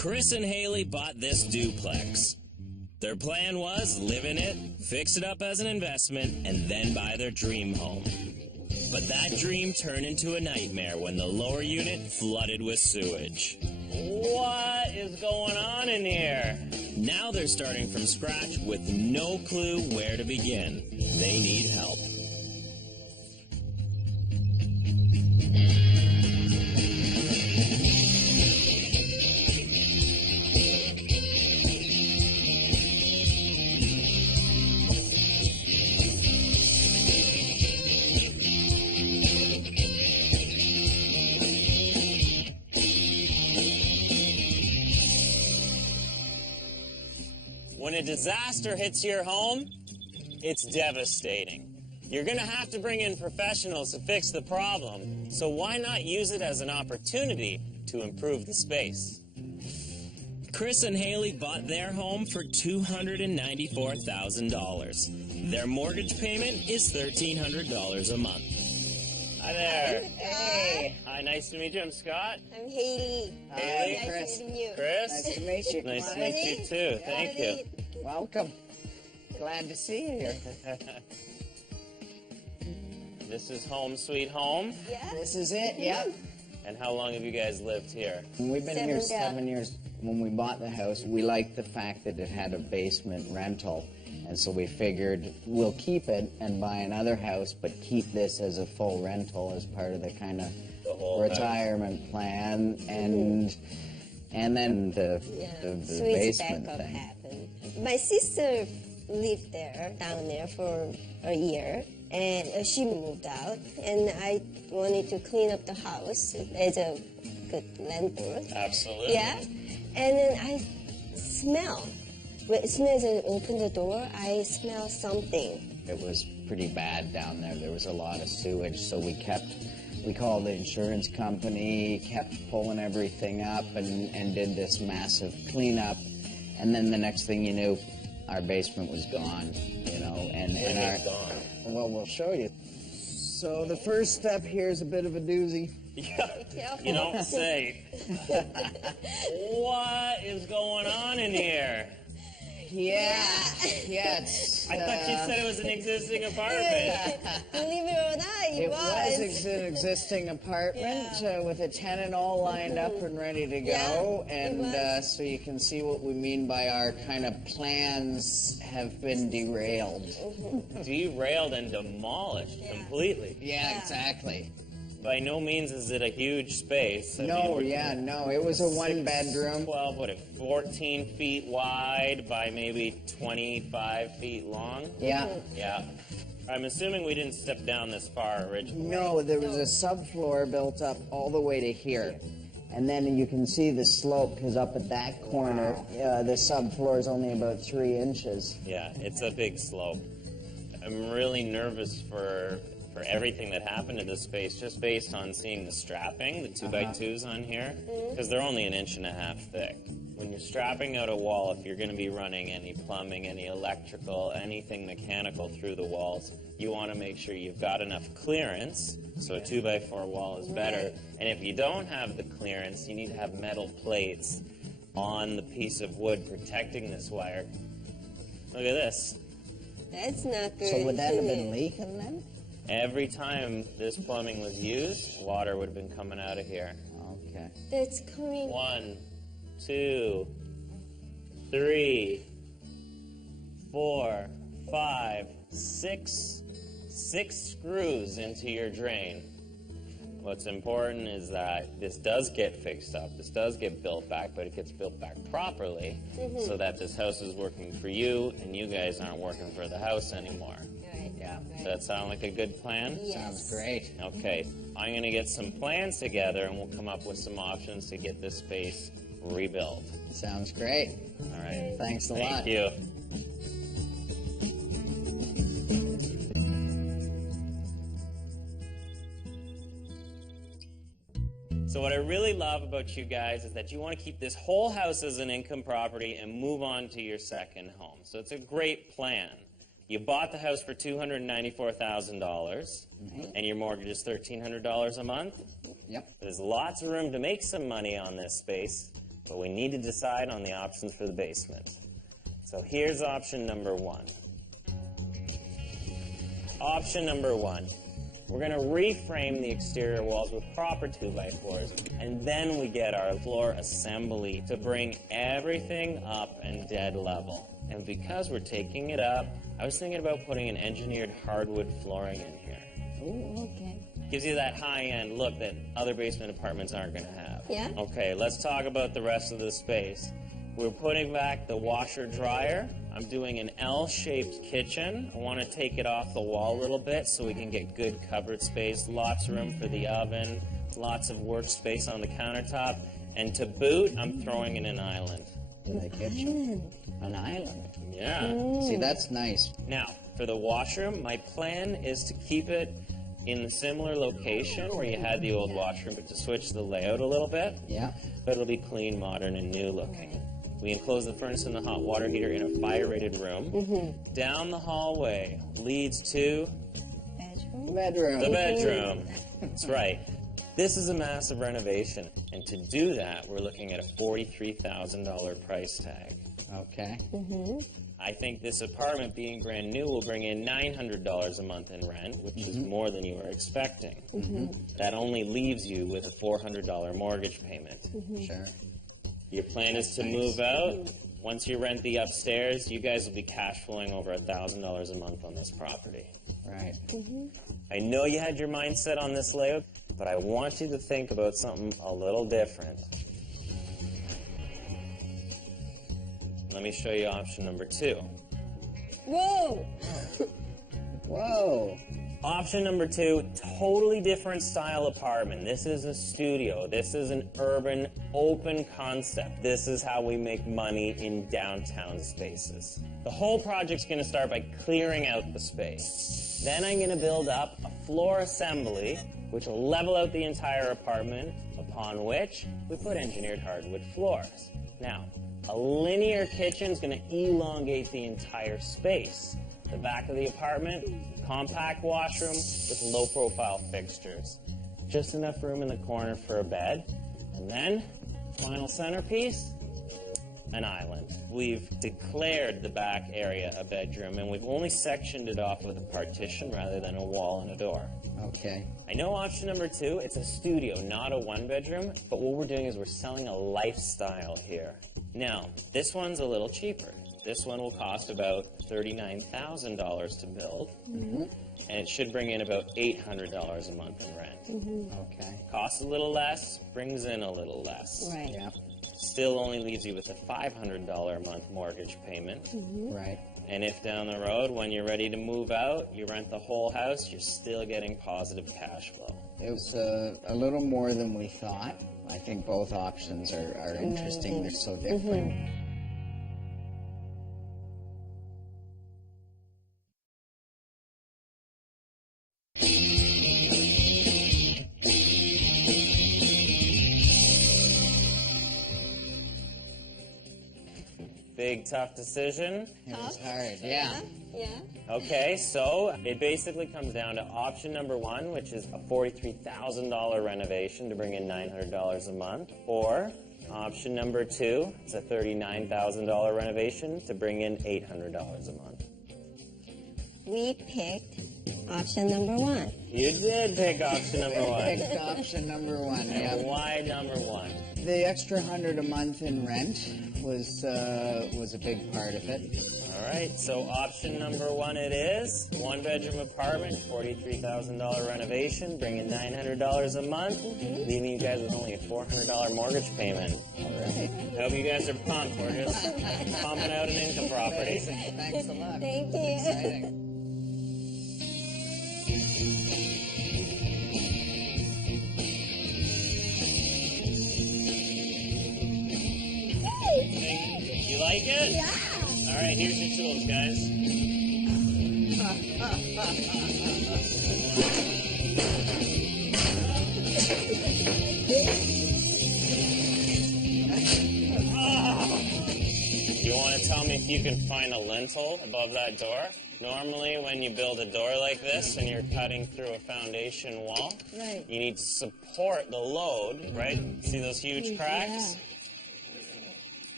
Chris and Haley bought this duplex. Their plan was live in it, fix it up as an investment, and then buy their dream home. But that dream turned into a nightmare when the lower unit flooded with sewage. What is going on in here? Now they're starting from scratch with no clue where to begin. They need help. When a disaster hits your home, it's devastating. You're going to have to bring in professionals to fix the problem, so why not use it as an opportunity to improve the space? Chris and Haley bought their home for $294,000. Their mortgage payment is $1,300 a month. Hi there. Hey. Hi, nice to meet you. I'm Scott. I'm Haley. Haley. Nice Chris. meeting you. Chris. Nice to meet you. Nice to meet you too. Thank you. Welcome. Glad to see you here. This is home sweet home. Yeah. This is it, yeah. And how long have you guys lived here? We've been here 7 years. When we bought the house, we liked the fact that it had a basement rental. And so we figured we'll keep it and buy another house, but keep this as a full rental as part of the kind of retirement plan. And then the basement backup thing. happened. My sister lived there, down there for a year, and she moved out, and I wanted to clean up the house as a good landlord. Absolutely. Yeah, and then I smell. As soon as I opened the door, I smell something. It was pretty bad down there. There was a lot of sewage, so we called the insurance company, kept pulling everything up, and did this massive cleanup. And then the next thing you knew, our basement was gone, you know, and our... gone? Well, we'll show you. So the first step here is a bit of a doozy. Yeah. You don't say. What is going on in here? Yeah, it's... I thought you said it was an existing apartment. Believe it or not, It was an existing apartment with a tenant all lined up and ready to go. Yeah, and so you can see what we mean by our kind of plans have been derailed. Derailed and demolished completely. Yeah, exactly. By no means is it a huge space. I No, mean, no, it was a one-bedroom. 12, what, 14 feet wide by maybe 25 feet long? Yeah. Yeah. I'm assuming we didn't step down this far originally. No, there was a subfloor built up all the way to here. And then you can see the slope, because up at that corner, the subfloor is only about 3 inches. Yeah, it's a big slope. I'm really nervous for everything that happened to this space, just based on seeing the strapping, the 2x2s on here, because they're only 1.5 inches thick. When you're strapping out a wall, if you're going to be running any plumbing, any electrical, anything mechanical through the walls, you want to make sure you've got enough clearance, so a 2x4 wall is better. And if you don't have the clearance, you need to have metal plates on the piece of wood protecting this wire. Look at this. That's not good. So would that have been leaking then? Every time this plumbing was used, water would have been coming out of here. Okay. That's coming. 1, 2, 3, 4, 5, 6. 6 screws into your drain. What's important is that this does get fixed up, this does get built back, but it gets built back properly so that this house is working for you and you guys aren't working for the house anymore. Right. Yeah. Does that sound like a good plan? Yes. Sounds great. Okay, I'm going to get some plans together and we'll come up with some options to get this space rebuilt. Sounds great. All right. Thanks a lot. Thank you. So what I really love about you guys is that you want to keep this whole house as an income property and move on to your second home. So it's a great plan. You bought the house for $294,000, and your mortgage is $1,300 a month. Yep. There's lots of room to make some money on this space, but we need to decide on the options for the basement. So here's option number one. Option number one. We're going to reframe the exterior walls with proper 2x4s, and then we get our floor assembly to bring everything up and dead level. And because we're taking it up, I was thinking about putting an engineered hardwood flooring in here. Ooh, okay. Gives you that high-end look that other basement apartments aren't going to have. Yeah. Okay, let's talk about the rest of the space. We're putting back the washer-dryer. I'm doing an L-shaped kitchen. I want to take it off the wall a little bit so we can get good cupboard space, lots of room for the oven, lots of workspace on the countertop. And to boot, I'm throwing in an island. In the kitchen. An island. Yeah. See, that's nice. Now, for the washroom, my plan is to keep it in the similar location where you had the old washroom, but to switch the layout a little bit. Yeah. But it'll be clean, modern, and new looking. We enclose the furnace and the hot water heater in a fire-rated room. Down the hallway leads to Bedroom. Bedroom. the bedroom. That's right. This is a massive renovation, and to do that, we're looking at a $43,000 price tag. Okay. I think this apartment, being brand new, will bring in $900 a month in rent, which is more than you were expecting. That only leaves you with a $400 mortgage payment. Sure. Your plan is to move out. Once you rent the upstairs, you guys will be cash flowing over $1,000 a month on this property. Right. I know you had your mind set on this layout, but I want you to think about something a little different. Let me show you option number two. Whoa! Whoa. Option number two, totally different style apartment. This is a studio. This is an urban, open concept. This is how we make money in downtown spaces. The whole project's gonna start by clearing out the space. Then I'm gonna build up a floor assembly, which will level out the entire apartment, upon which we put engineered hardwood floors. Now, a linear kitchen is gonna elongate the entire space. The back of the apartment, compact washroom with low-profile fixtures. Just enough room in the corner for a bed. And then, final centerpiece, an island. We've declared the back area a bedroom, and we've only sectioned it off with a partition rather than a wall and a door. Okay. I know option number two, it's a studio, not a one-bedroom, but what we're doing is we're selling a lifestyle here. Now, this one's a little cheaper. This one will cost about $39,000 to build, and it should bring in about $800 a month in rent. Okay. Costs a little less, brings in a little less. Right. Yeah. Still only leaves you with a $500 a month mortgage payment. Right. And if down the road, when you're ready to move out, you rent the whole house, you're still getting positive cash flow. It was a little more than we thought. I think both options are interesting. They're so different. Big, tough decision. It was hard. Yeah. Yeah. Okay, so it basically comes down to option number one, which is a $43,000 renovation to bring in $900 a month, or option number two, it's a $39,000 renovation to bring in $800 a month. We picked option number one. You did pick option number one. Picked option number one. Yeah. And why number one? The extra $100 a month in rent was a big part of it. All right, so option number one it is. One-bedroom apartment, $43,000 renovation, bringing $900 a month, leaving you guys with only a $400 mortgage payment. All right. I hope you guys are pumped. We're just pumping out an income property. Amazing. Thanks a lot. Thank you. Exciting. You like it? Yeah. All right, here's your tools, guys. You want to tell me if you can find a lintel above that door? Normally, when you build a door like this and you're cutting through a foundation wall, Right. you need to support the load, right? See those huge cracks?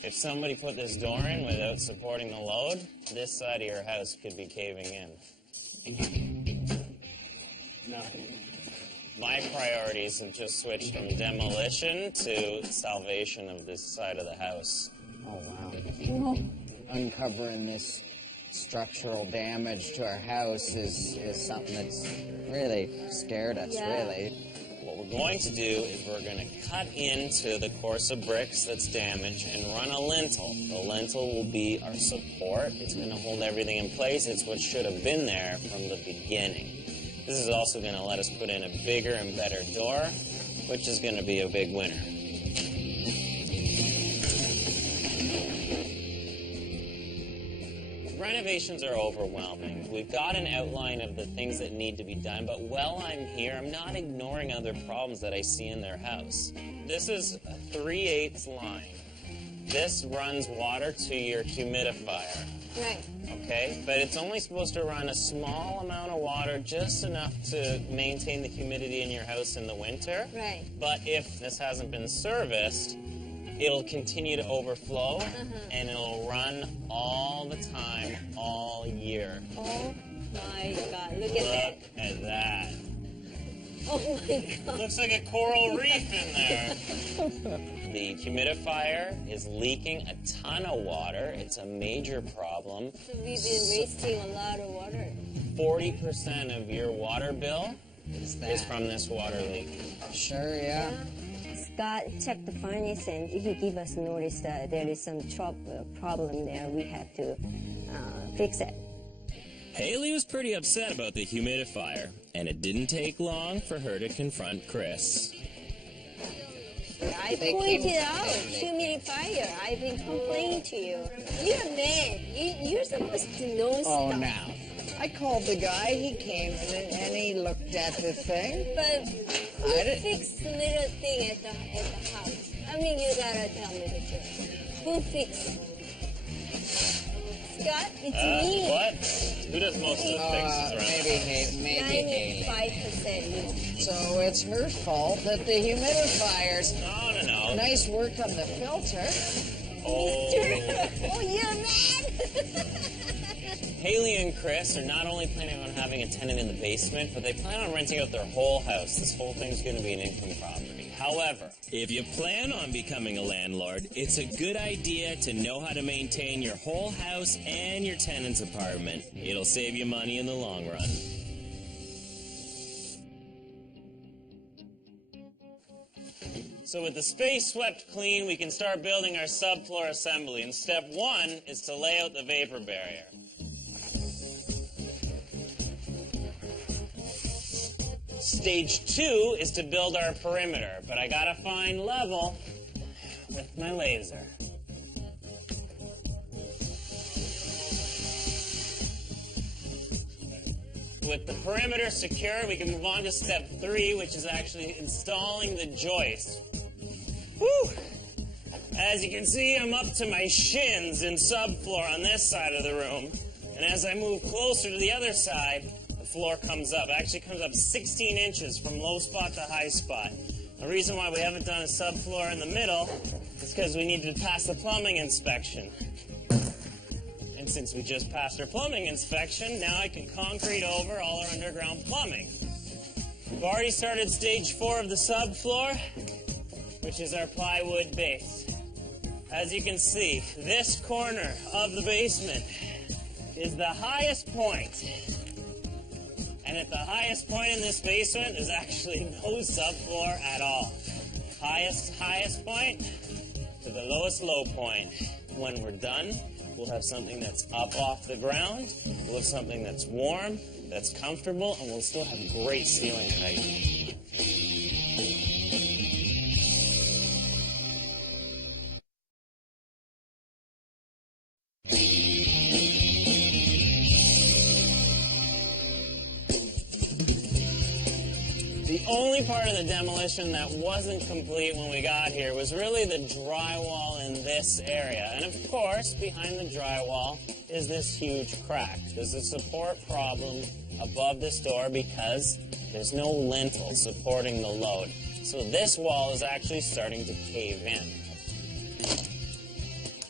If somebody put this door in without supporting the load, this side of your house could be caving in. No. My priorities have just switched from demolition to salvation of this side of the house. Oh, wow. Uncovering this structural damage to our house is something that's really scared us, really. What we're going to do is we're going to cut into the course of bricks that's damaged and run a lintel. The lintel will be our support. It's going to hold everything in place. It's what should have been there from the beginning. This is also going to let us put in a bigger and better door, which is going to be a big winner. Renovations are overwhelming. We've got an outline of the things that need to be done, but while I'm here, I'm not ignoring other problems that I see in their house. This is a 3/8 line. This runs water to your humidifier. Right. Okay, but it's only supposed to run a small amount of water, just enough to maintain the humidity in your house in the winter. Right. But if this hasn't been serviced, it'll continue to overflow, and it'll run all the time, all year. Oh my God! Look Look at that. at that. Oh my God. Looks like a coral reef in there. The humidifier is leaking a ton of water. It's a major problem. So we've been wasting a lot of water. 40% of your water bill is from this water leak. Sure, yeah. Scott checked the furnace and he gave us notice that there is some problem there. We have to fix it. Haley was pretty upset about the humidifier, and it didn't take long for her to confront Chris. I pointed out humidifier. I've been complaining to you. You're a man. You're supposed to know Oh, stuff. now. I called the guy, he came and he looked at the thing. But who fixed the little thing at the house? I mean, you gotta tell me the truth. Who fixed it? Scott, it's me. What? Who does most of the fixes around? Maybe 95% you. So it's her fault that the humidifiers. No. Nice work on the filter. Oh. Oh, you're mad? Haley and Chris are not only planning on having a tenant in the basement, but they plan on renting out their whole house. This whole thing's going to be an income property. However, If you plan on becoming a landlord, it's a good idea to know how to maintain your whole house and your tenant's apartment. It'll save you money in the long run. so with the space swept clean, we can start building our subfloor assembly. And step one is to lay out the vapor barrier. Stage two is to build our perimeter, but I gotta find level with my laser. With the perimeter secure, we can move on to step three, which is actually installing the joist. Whew! As you can see, I'm up to my shins in subfloor on this side of the room. And as I move closer to the other side, the floor comes up. It actually comes up 16 inches from low spot to high spot. The reason why we haven't done a subfloor in the middle is because we need to pass the plumbing inspection. And since we just passed our plumbing inspection, now I can concrete over all our underground plumbing. We've already started stage 4 of the subfloor, which is our plywood base. As you can see, this corner of the basement is the highest point. And at the highest point in this basement, there's actually no subfloor at all. Highest point to the lowest low point. When we're done, we'll have something that's up off the ground, we'll have something that's warm, that's comfortable, and we'll still have great ceiling height. The only part of the demolition that wasn't complete when we got here was really the drywall in this area. And of course, behind the drywall is this huge crack. There's a support problem above this door because there's no lintel supporting the load. So this wall is actually starting to cave in.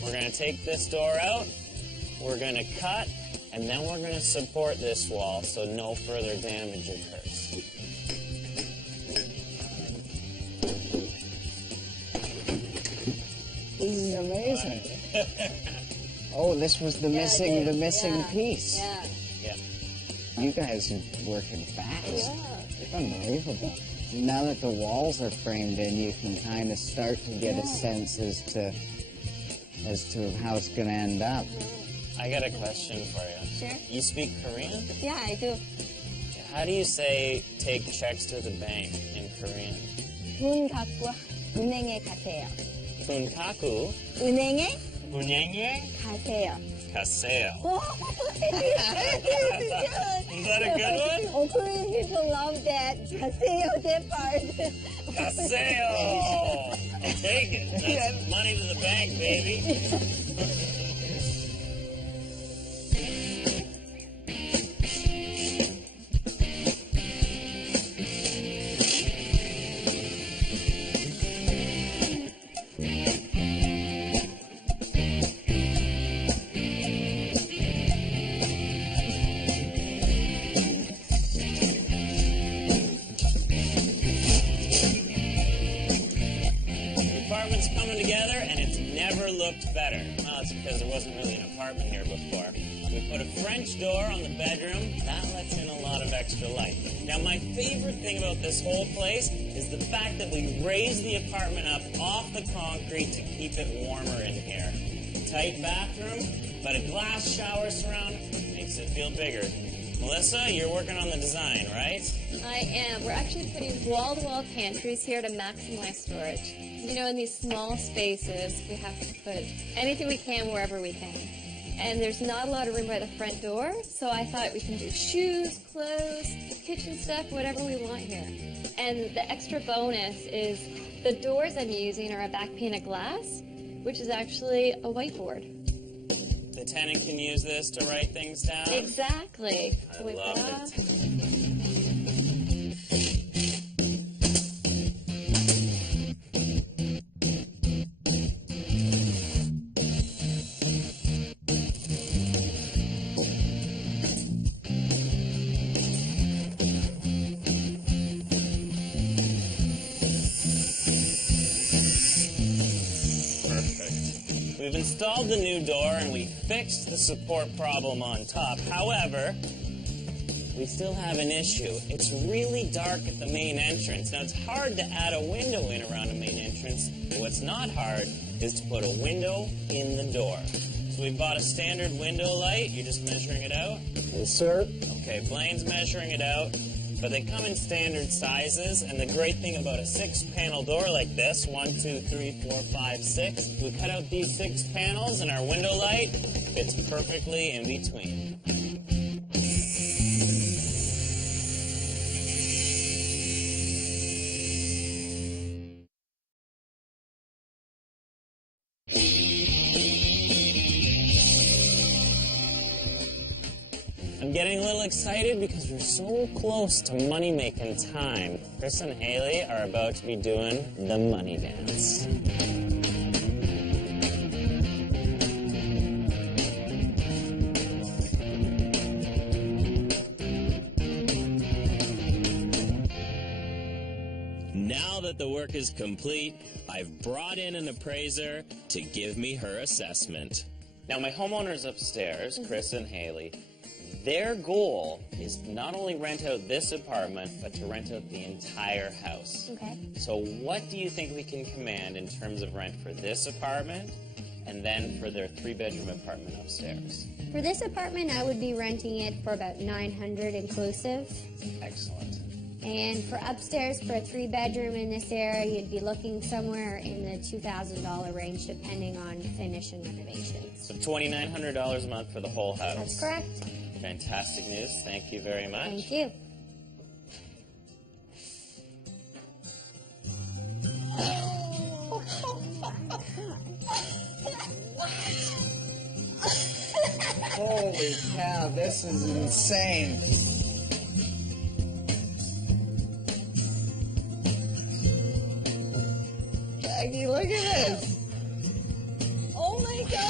We're going to take this door out, we're going to cut, and then we're going to support this wall so no further damage occurs. This is amazing. Oh, this was the missing piece. Yeah. Yeah. You guys are working fast. Yeah. Unbelievable. Now that the walls are framed in, you can kind of start to get a sense as to how it's going to end up. I got a question for you. Sure. You speak Korean? Yeah, I do. How do you say take checks to the bank in Korean? 돈 갖고 은행에 가세요. Funkaku. 은행에 Unyenye 가세요. kaseo. Oh, Is that a good one? oh, Korean people love that. 가세요, that part. Kaseo. I'll take it. That's money to the bank, baby. Apartment's coming together, and it's never looked better. Well, it's because there wasn't really an apartment here before. We put a French door on the bedroom. That lets in a lot of extra light. Now, my favorite thing about this whole place is the fact that we raised the apartment up off the concrete to keep it warmer in here. Tight bathroom, but a glass shower surround makes it feel bigger. Melissa, you're working on the design, right? I am. We're actually putting wall-to-wall pantries here to maximize storage. You know, in these small spaces, we have to put anything we can wherever we can. And there's not a lot of room by the front door, so I thought we can do shoes, clothes, kitchen stuff, whatever we want here. And the extra bonus is the doors I'm using are a back pane of glass, which is actually a whiteboard. The tenant can use this to write things down? Exactly. I Wipe love off. it. We've installed the new door and we fixed the support problem on top. However, we still have an issue. It's really dark at the main entrance. Now, it's hard to add a window in around a main entrance, but what's not hard is to put a window in the door. So we bought a standard window light. You're just measuring it out? Yes, sir. Okay, Blaine's measuring it out. But they come in standard sizes, and the great thing about a 6-panel door like this, 1, 2, 3, 4, 5, 6, we cut out these 6 panels, and our window light fits perfectly in between. I'm getting a little excited because we're so close to money-making time. Chris and Haley are about to be doing the money dance. Now that the work is complete, I've brought in an appraiser to give me her assessment. Now, my homeowners upstairs, Chris and Haley, their goal is to not only rent out this apartment, but to rent out the entire house. Okay. So what do you think we can command in terms of rent for this apartment and then for their 3-bedroom apartment upstairs? For this apartment, I would be renting it for about $900 inclusive. Excellent. And for upstairs, for a 3-bedroom in this area, you'd be looking somewhere in the $2,000 range, depending on finish and renovations. So $2,900 a month for the whole house. That's correct. Fantastic news. Thank you very much. Thank you. Holy cow, this is insane. Jackie, look at this. Oh my God!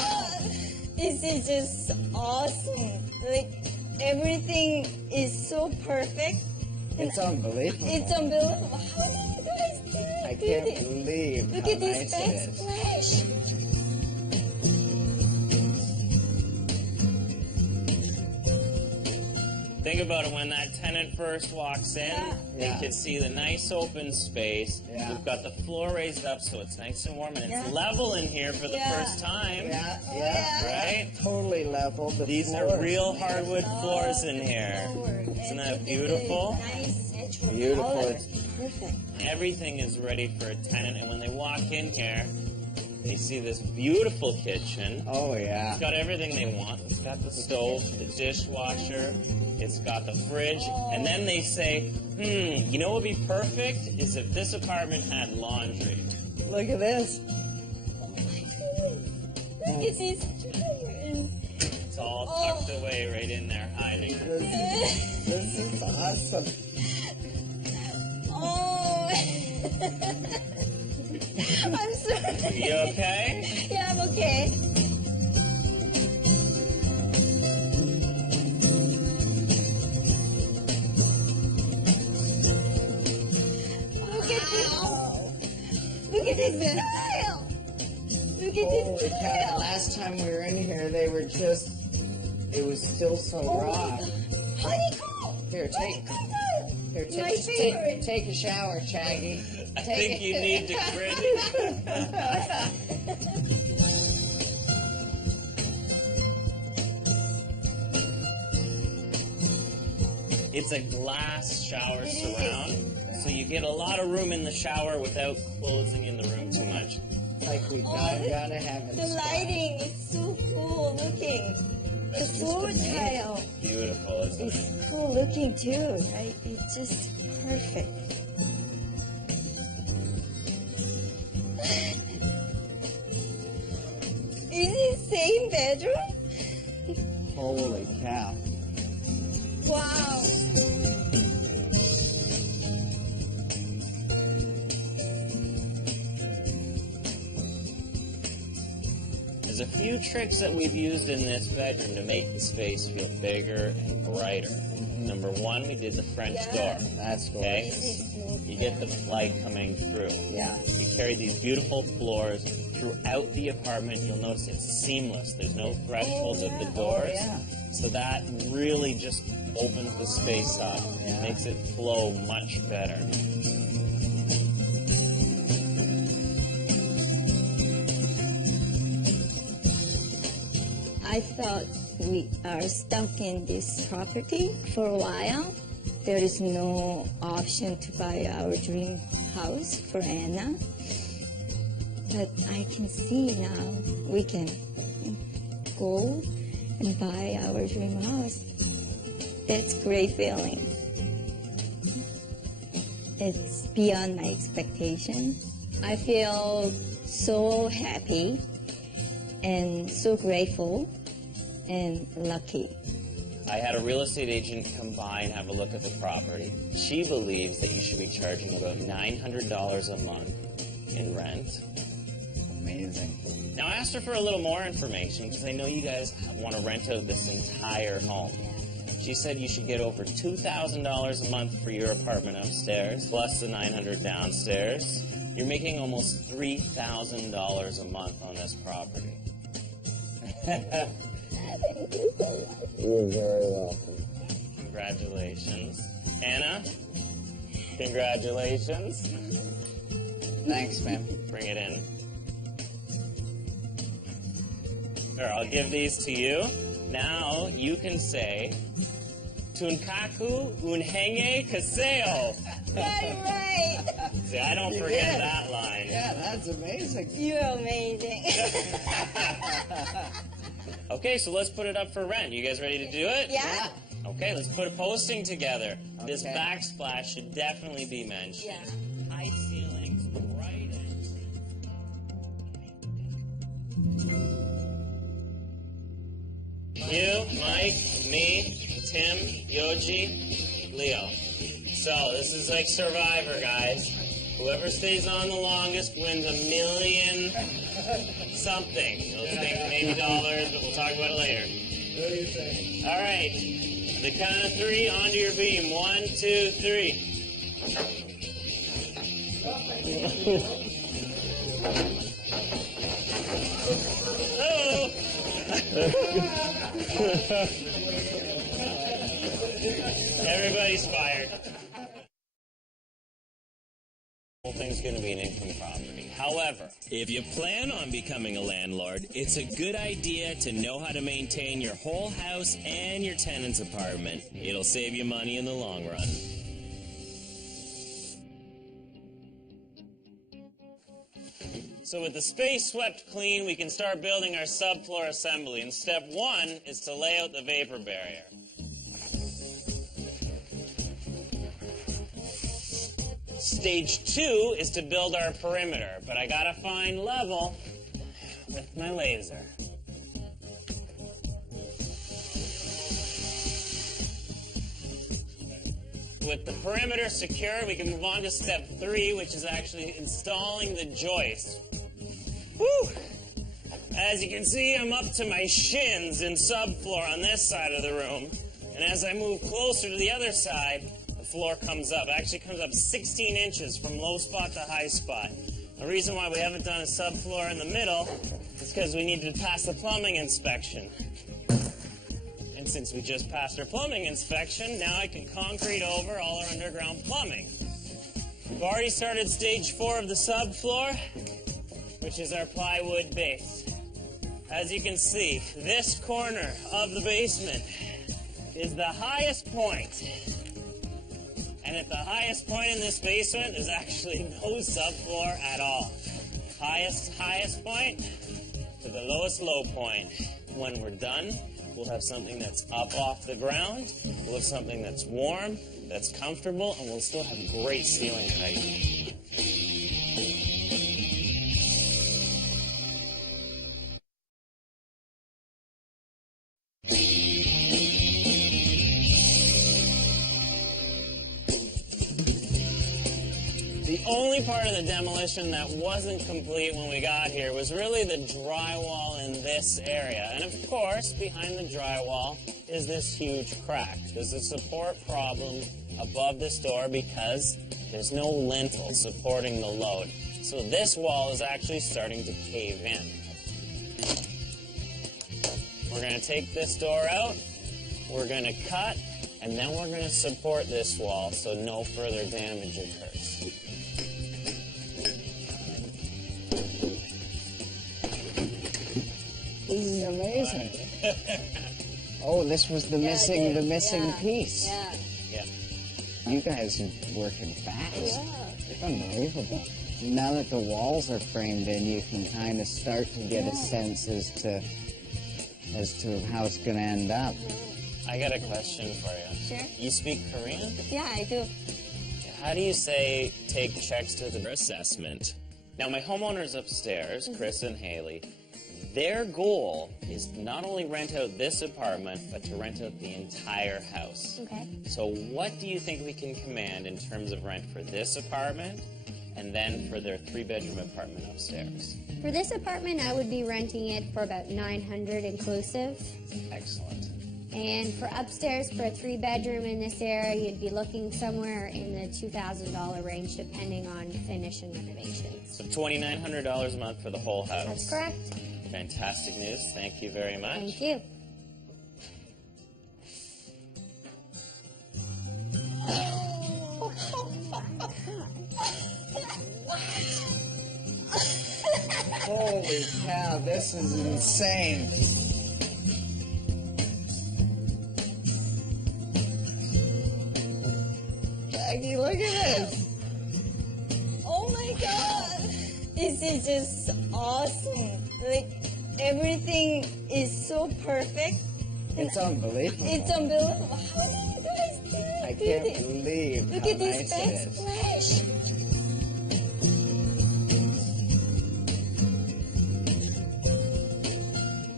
This is just awesome. Like, everything is so perfect. It's unbelievable. It's unbelievable. How do you guys do it? I can't believe Look how at this nice it is. backsplash. Think about it, when that tenant first walks in, they Yeah. can see the nice open space. Yeah. We've got the floor raised up so it's nice and warm, and it's Yeah. level in here for the Yeah. first time. Yeah, Oh, yeah. Right? Totally level. The These are floors. real hardwood floors in here. Isn't that beautiful? Nice natural Beautiful. color. It's- Perfect. Everything is ready for a tenant, and when they walk in here, they see this beautiful kitchen. Oh, yeah. It's got everything they want. It's got the stove, the dishwasher, it's got the fridge, and then they say, you know what would be perfect is if this apartment had laundry. Look at this. Look at this dryer. It's all tucked away right in there, hiding. This is awesome. Oh. I'm sorry. You okay? Yeah, I'm okay. Look at this. Look at this tile. Look at Holy this cow. tile. Last time we were in here, they were just, it was still so raw. Honeycomb. Here, take, here, My favorite. take a shower, Shaggy. I think you need to grin. It's a glass shower surround, so you get a lot of room in the shower without closing in the room too much. Like we gotta have it. The lighting is so cool looking. The floor tile Beautiful, isn't it? is cool looking too, right? It's just perfect. Is it same bedroom? Holy cow. Wow. There's a few tricks that we've used in this bedroom to make the space feel bigger and brighter. Number one, we did the French door. That's Okay? gorgeous. You get the light coming through. Yeah. You carry these beautiful floors throughout the apartment. You'll notice it's seamless. There's no thresholds at the doors. yeah. So that really just opens the space up. Yeah. Makes it flow much better. I thought we are stuck in this property for a while. There is no option to buy our dream house for Anna. But I can see now we can go and buy our dream house. That's a great feeling. It's beyond my expectation. I feel so happy and so grateful and lucky. I had a real estate agent come by and have a look at the property. She believes that you should be charging about $900 a month in rent. Amazing. Now, I asked her for a little more information because I know you guys want to rent out this entire home. She said you should get over $2,000 a month for your apartment upstairs, plus the $900 downstairs. You're making almost $3,000 a month on this property. Thank you so much. You're very welcome. Congratulations. Anna, congratulations. Thanks, man. Bring it in. Sure, I'll give these to you. Now you can say, Tunkaku unhenge kaseo. Right. See, I don't You forget did. that line. Yeah, that's amazing. You're amazing. Okay, so let's put it up for rent. You guys ready to do it? Yeah? Okay, let's put a posting together. This Okay. backsplash should definitely be mentioned. Yeah. High ceilings, bright entrance. You, Mike, me, Tim, Yoji, Leo. So this is like Survivor, guys. Whoever stays on the longest wins $1 million something. You'll think maybe dollars, but we'll talk about it later. What do you think? All right. The count of 3, onto your beam. 1, 2, 3. Oh! Everybody's fired. The whole thing's going to be an income property. However, If you plan on becoming a landlord, it's a good idea to know how to maintain your whole house and your tenant's apartment. It'll save you money in the long run. so with the space swept clean, we can start building our subfloor assembly. And step 1 is to lay out the vapor barrier. Stage 2 is to build our perimeter, but I gotta find level with my laser. With the perimeter secure, we can move on to step 3, which is actually installing the joist. Whew! As you can see, I'm up to my shins in subfloor on this side of the room. And as I move closer to the other side, the floor comes up. It actually comes up 16 inches from low spot to high spot. The reason why we haven't done a subfloor in the middle is because we need to pass the plumbing inspection. And since we just passed our plumbing inspection, now I can concrete over all our underground plumbing. We've already started stage 4 of the subfloor, which is our plywood base. As you can see, this corner of the basement is the highest point. And at the highest point in this basement, there's actually no subfloor at all. Highest point to the lowest low point. When we're done, we'll have something that's up off the ground, we'll have something that's warm, that's comfortable, and we'll still have great ceiling height. The only part of the demolition that wasn't complete when we got here was really the drywall in this area. And of course, behind the drywall is this huge crack. There's a support problem above this door because there's no lintel supporting the load. So this wall is actually starting to cave in. We're going to take this door out, we're going to cut, and then we're going to support this wall so no further damage occurs. This is amazing. Oh, this was the missing piece. Yeah. Yeah. You guys are working fast. Yeah. It's unbelievable. Now that the walls are framed in, you can kind of start to get a sense as to how it's going to end up. I got a question for you. Sure. You speak Korean? Yeah, I do. How do you say take checks to the... Assessment. Now, my homeowners upstairs, Chris and Haley, their goal is to not only rent out this apartment, but to rent out the entire house. Okay. So what do you think we can command in terms of rent for this apartment and then for their 3-bedroom apartment upstairs? For this apartment, I would be renting it for about $900 inclusive. Excellent. And for upstairs, for a 3-bedroom in this area, you'd be looking somewhere in the $2,000 range, depending on finish and renovations. So $2,900 a month for the whole house. That's correct. Fantastic news. Thank you very much. Thank you. Holy cow, this is insane. Jackie, look at this. Oh my god! This is just awesome. Like, everything is so perfect. It's unbelievable. It's unbelievable. How do you guys do it? I can't believe Look how at this nice it is. backsplash.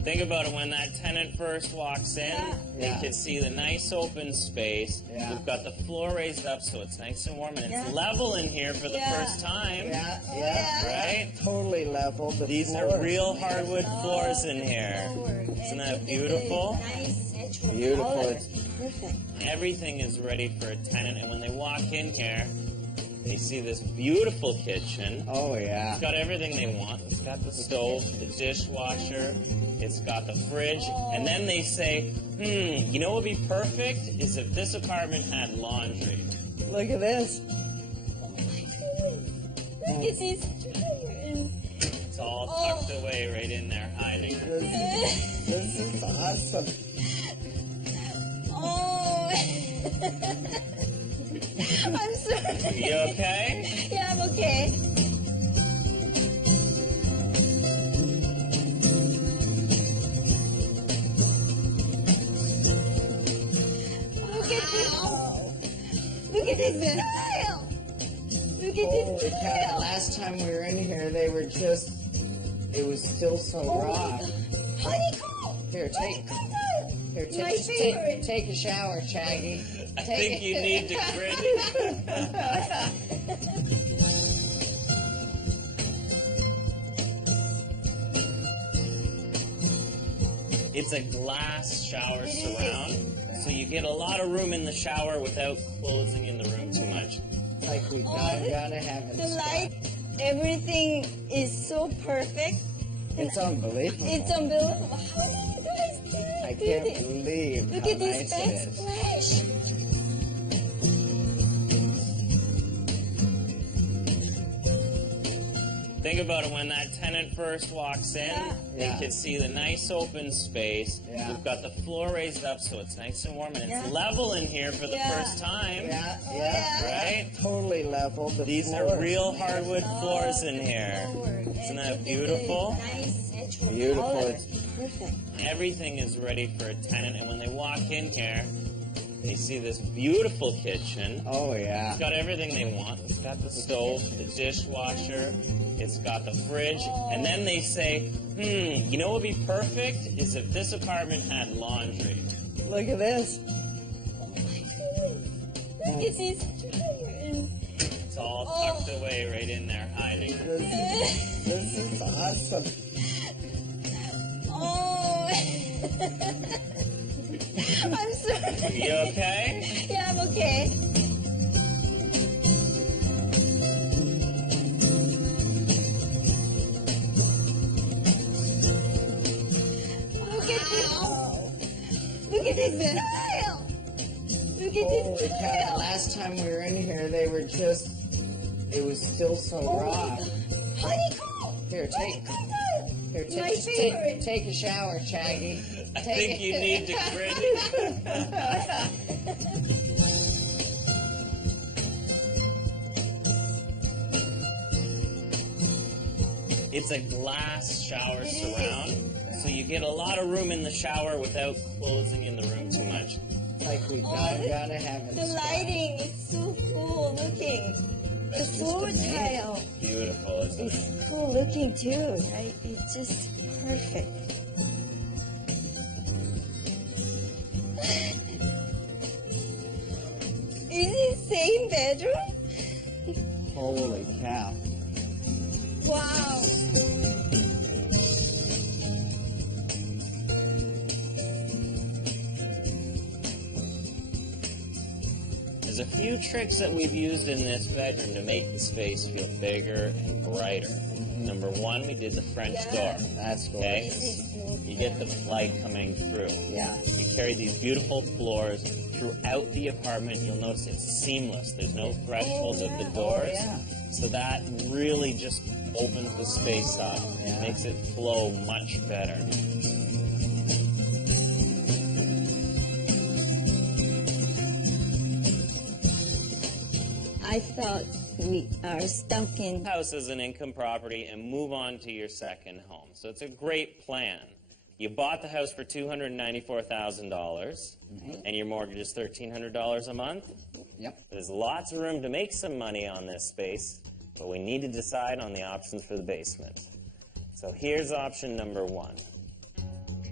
Think about it, when that tenant first walks in, they Yeah. can see the nice open space. Yeah. We've got the floor raised up so it's nice and warm, and it's Yeah. level in here for the first time. Yeah, Oh, yeah. Right? Totally level. The These floors. are real hardwood floors in here. Isn't that beautiful? Nice natural Beautiful. color. It's Perfect. Everything is ready for a tenant, and when they walk in here, they see this beautiful kitchen. Oh, yeah. It's got everything they want. It's got the stove, the dishwasher, it's got the fridge, and then they say, you know what would be perfect is if this apartment had laundry. Look at this. Look at this dryer. It's all tucked away right in there, hiding. This is awesome. Oh. I'm sorry. You okay? Yeah, I'm okay. Look at this. Look at this tile. Look at Holy this cow. tile. Last time we were in here, they were just, it was still so raw. Honeycomb. Here, take, Honeycomb. here, My take, favorite. take a shower, Shaggy. I think you need to grin. It's a glass shower surround, so you get a lot of room in the shower without closing in the room too much. Like we gotta have it. The light, everything is so perfect. It's unbelievable. It's unbelievable. How do you guys do I do can't this? believe Look how at this nice it is. backsplash. Think about it, when that tenant first walks in, they Yeah. can see the nice open space. Yeah. We've got the floor raised up so it's nice and warm, and it's Yeah. level in here for the Yeah. first time. Yeah, yeah. Right? Totally level. The These are floors. real hardwood floors in here. Isn't that beautiful? Nice natural Beautiful. color. It's Perfect. Everything is ready for a tenant, and when they walk in here, they see this beautiful kitchen. Oh, yeah. It's got everything they want. It's got the stove, the dishwasher, it's got the fridge, and then they say, you know what would be perfect is if this apartment had laundry. Look at this. Look at this dryer. It's all tucked away right in there, hiding. This is awesome. Oh. I'm sorry. You okay? Yeah, I'm okay. Look at this. Look at this tile. Look at Holy this cow. tile. Last time we were in here, they were just, it was still so raw. Honeycomb. Here, take, Honeycomb. here, My take, favorite. take a shower, Shaggy. I think you need to grin. It's a glass shower surround, so you get a lot of room in the shower without closing in the room too much. Like we gotta have it. The lighting is so cool looking. The floor tile Beautiful, isn't it? is cool looking too, right? It's just perfect. Is it same bedroom? Holy cow. Wow. There's a few tricks that we've used in this bedroom to make the space feel bigger and brighter. Number one, we did the French door. That's Okay? gorgeous. You get the light coming through. Yeah. You carry these beautiful floors throughout the apartment. You'll notice it's seamless. There's no thresholds at the doors. yeah. So that really just opens the space up. Yeah. Makes it flow much better. I thought we are stuck in. House is an income property and move on to your second home. So it's a great plan. You bought the house for $294,000 and your mortgage is $1,300 a month. Yep. There's lots of room to make some money on this space, but we need to decide on the options for the basement. So here's option number one.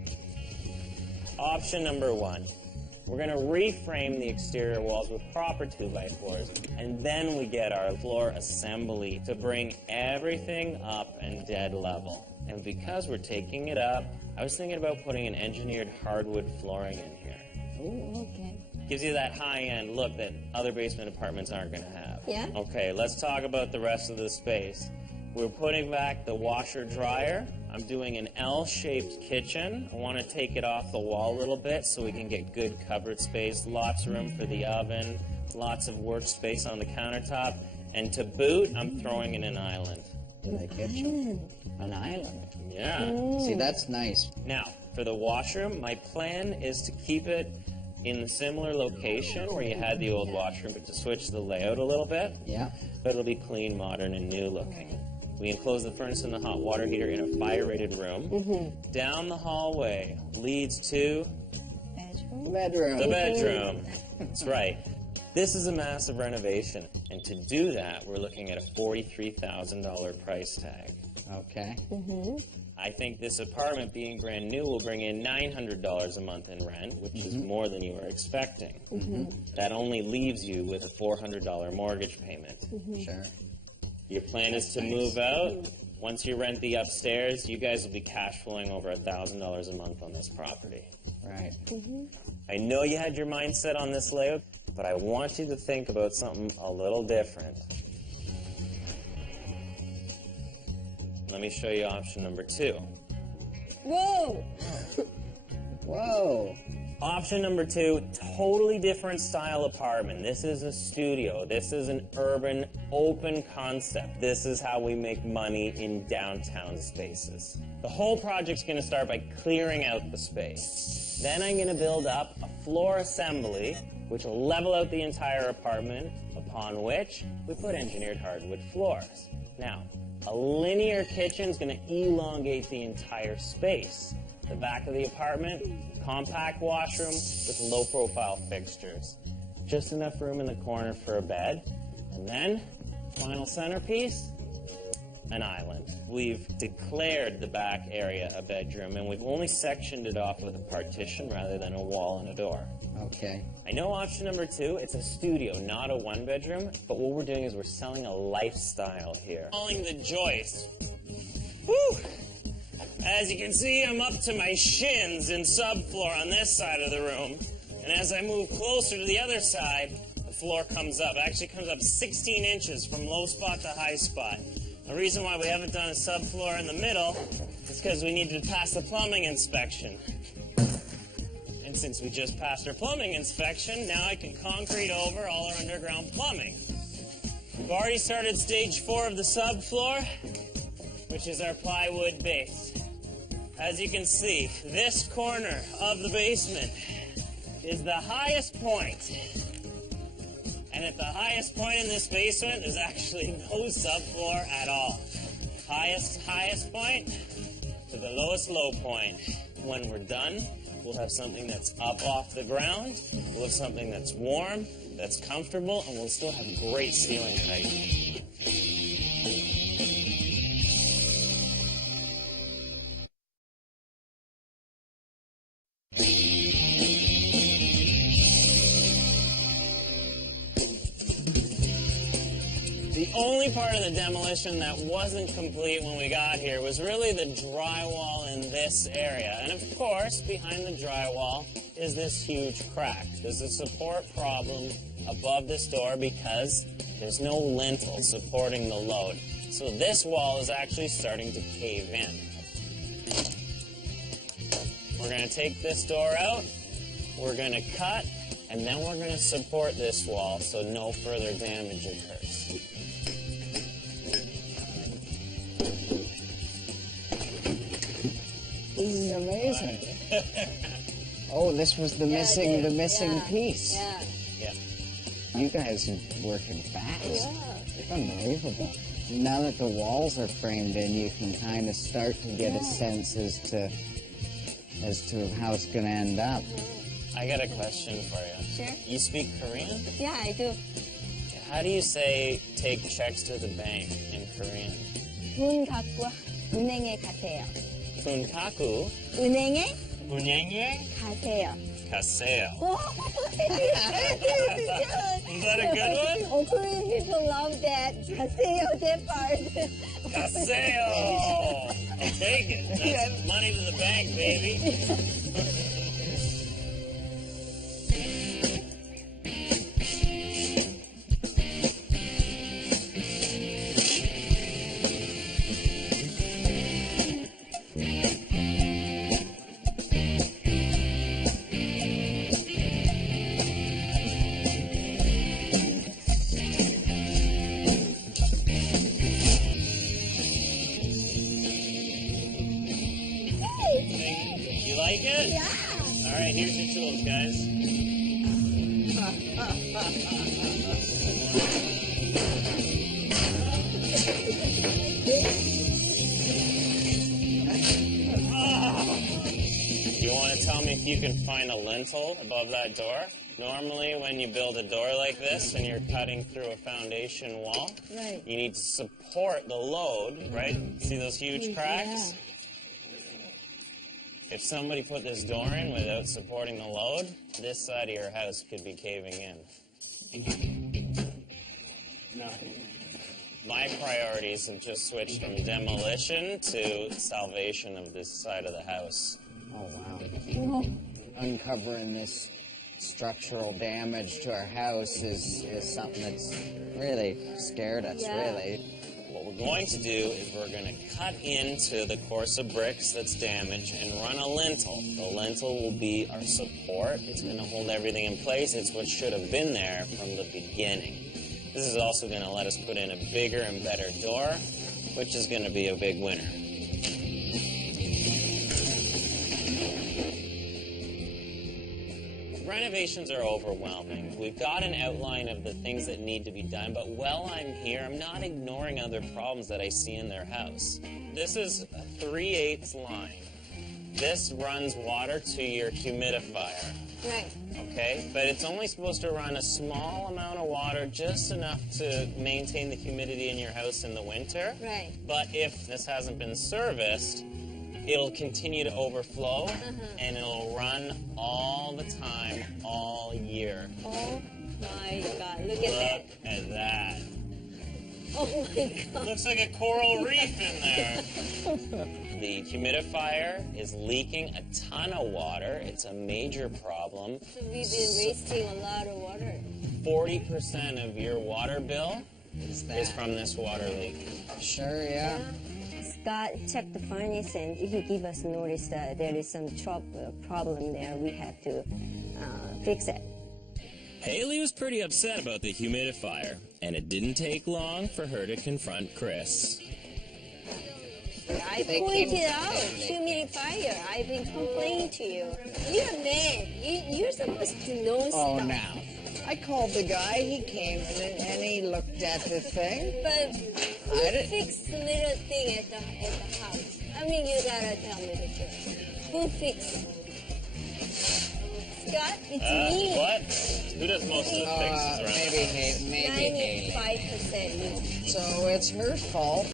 Option number 1. We're going to reframe the exterior walls with proper 2x4s, and then we get our floor assembly to bring everything up and dead level. And because we're taking it up, I was thinking about putting an engineered hardwood flooring in here. Oh, okay. Gives you that high-end look that other basement apartments aren't going to have. Yeah. Okay, let's talk about the rest of the space. We're putting back the washer-dryer. I'm doing an L-shaped kitchen. I want to take it off the wall a little bit so we can get good cupboard space, lots of room for the oven, lots of workspace on the countertop. And to boot, I'm throwing in an island. In the kitchen. An island. Yeah. See, that's nice. Now, for the washroom, my plan is to keep it in the similar location where you had the old washroom, but to switch the layout a little bit. Yeah. But it'll be clean, modern, and new looking. We enclose the furnace and the hot water heater in a fire-rated room. Down the hallway leads to Bedroom. the bedroom. That's right. This is a massive renovation, and to do that, we're looking at a $43,000 price tag. Okay. I think this apartment, being brand new, will bring in $900 a month in rent, which is more than you were expecting. That only leaves you with a $400 mortgage payment. Sure. Your plan is to move out. Once you rent the upstairs, you guys will be cash flowing over $1,000 a month on this property. Right. I know you had your mind set on this layout, but I want you to think about something a little different. Let me show you option number 2. Whoa! Whoa. Option number 2, totally different style apartment. This is a studio. This is an urban, open concept. This is how we make money in downtown spaces. The whole project's going to start by clearing out the space. Then I'm going to build up a floor assembly, which will level out the entire apartment, upon which we put engineered hardwood floors. Now, a linear kitchen is going to elongate the entire space. The back of the apartment, compact washroom with low-profile fixtures. Just enough room in the corner for a bed. And then, final centerpiece, an island. We've declared the back area a bedroom, and we've only sectioned it off with a partition rather than a wall and a door. Okay. I know option number 2, it's a studio, not a one-bedroom, but what we're doing is we're selling a lifestyle here. Calling the joist. Whew! As you can see, I'm up to my shins in subfloor on this side of the room. And as I move closer to the other side, the floor comes up. It actually comes up 16 inches from low spot to high spot. The reason why we haven't done a subfloor in the middle is because we needed to pass the plumbing inspection. And since we just passed our plumbing inspection, now I can concrete over all our underground plumbing. We've already started stage 4 of the subfloor, which is our plywood base. As you can see, this corner of the basement is the highest point. And at the highest point in this basement, there's actually no subfloor at all. Highest point to the lowest low point. When we're done, we'll have something that's up off the ground, we'll have something that's warm, that's comfortable, and we'll still have great ceiling height. The only part of the demolition that wasn't complete when we got here was really the drywall in this area. And of course, behind the drywall is this huge crack. There's a support problem above this door because there's no lintel supporting the load. So this wall is actually starting to cave in. We're going to take this door out, we're going to cut, and then we're going to support this wall so no further damage occurs. This is amazing. Oh, this was the missing piece. Yeah. Yeah. You guys are working fast. Yeah. Unbelievable. Now that the walls are framed in, you can kind of start to get a sense as to how it's going to end up. I got a question for you. Sure. You speak Korean? Yeah, I do. How do you say take checks to the bank in Korean? 돈 갖고 은행에 가세요. Funkaku. 은행에 Unyenye? Caseo. Caseo. Oh, Is that a good one? Korean people love that. Caseo, that part. Caseo! I'll take it. That's money to the bank, baby. You like it? Yeah. All right, here's your tools, guys. You want to tell me if you can find a lintel above that door? Normally, when you build a door like this and you're cutting through a foundation wall, Right. you need to support the load, right? See those huge cracks? If somebody put this door in without supporting the load, this side of your house could be caving in. My priorities have just switched from demolition to salvation of this side of the house. Oh, wow. Uncovering this structural damage to our house is something that's really scared us, really. What we're going to do is we're going to cut into the course of bricks that's damaged and run a lintel. The lintel will be our support. It's going to hold everything in place. It's what should have been there from the beginning. This is also going to let us put in a bigger and better door, which is going to be a big winner. Renovations are overwhelming. We've got an outline of the things that need to be done, but while I'm here, I'm not ignoring other problems that I see in their house. This is a 3/8 line. This runs water to your humidifier, Right. okay? But it's only supposed to run a small amount of water, just enough to maintain the humidity in your house in the winter. Right. But if this hasn't been serviced, it'll continue to overflow, and it'll run all the time, all year. Oh my God! Look at Look that! at that. Oh my God! Looks like a coral reef in there. The humidifier is leaking a ton of water. It's a major problem. So we've been wasting a lot of water. 40% of your water bill Is is from this water leak. Sure, yeah. Scott checked the furnace and he gave us notice that there is some problem there. We have to fix it. Haley was pretty upset about the humidifier, and it didn't take long for her to confront Chris. I They pointed came- out humidifier. I've been complaining to you. You're a man. You're supposed to know Oh, stuff. now. I called the guy, he came and he looked at the thing. But who I didn't- fixed the little thing at the house? I mean, you gotta tell me the truth. Who fixed it? Scott, it's me. What? Who does most of the fixes around the house? Maybe Haley. 95% me. So it's her fault.